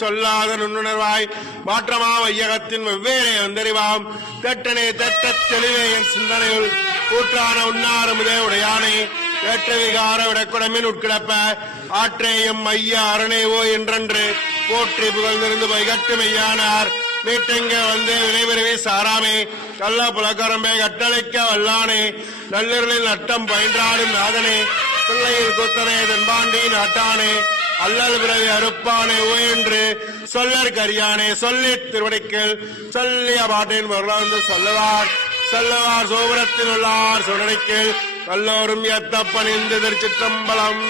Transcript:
சொல்லாத நுண்ணுணர்வாய் மாற்றமா வையகத்தின் வெவ்வேறே வந்தறிவாம் தெட்டனே தெட்ட தெளிவே என் சிந்தனையுள் கூற்றான உண்ணாரமுதே உடையானே ஏற்ற விகார விடக்குடமின் உட்கிடப்ப ஆற்றேயும் ஐய அரணேவோ என்றென்று போற்றி புகழ்ந்திருந்து வைகட்டு மெய்யானார் மீட்டெங்க வந்தே வினைவிரைவே சாராமே கள்ள புலக்கரம்பே கட்டளைக்க வல்லானே நள்ளிரலில் நட்டம் பயின்றாடும் நாதனே பிள்ளையில் குத்தனே தென்பாண்டி நாட்டானே அல்லல் பிறவி அறுப்பானே ஓ என்று சொல்லற் கரியானே சொல்லி திருவடிக்கல் சொல்லிய பாட்டின் பொருளார்ந்து சொல்லுவார் சோபுரத்தில் உள்ளார் சுடடிக்கல் கல்லோரும் எத்தப்பணிந்து திருச்சிற்றம்பலம்.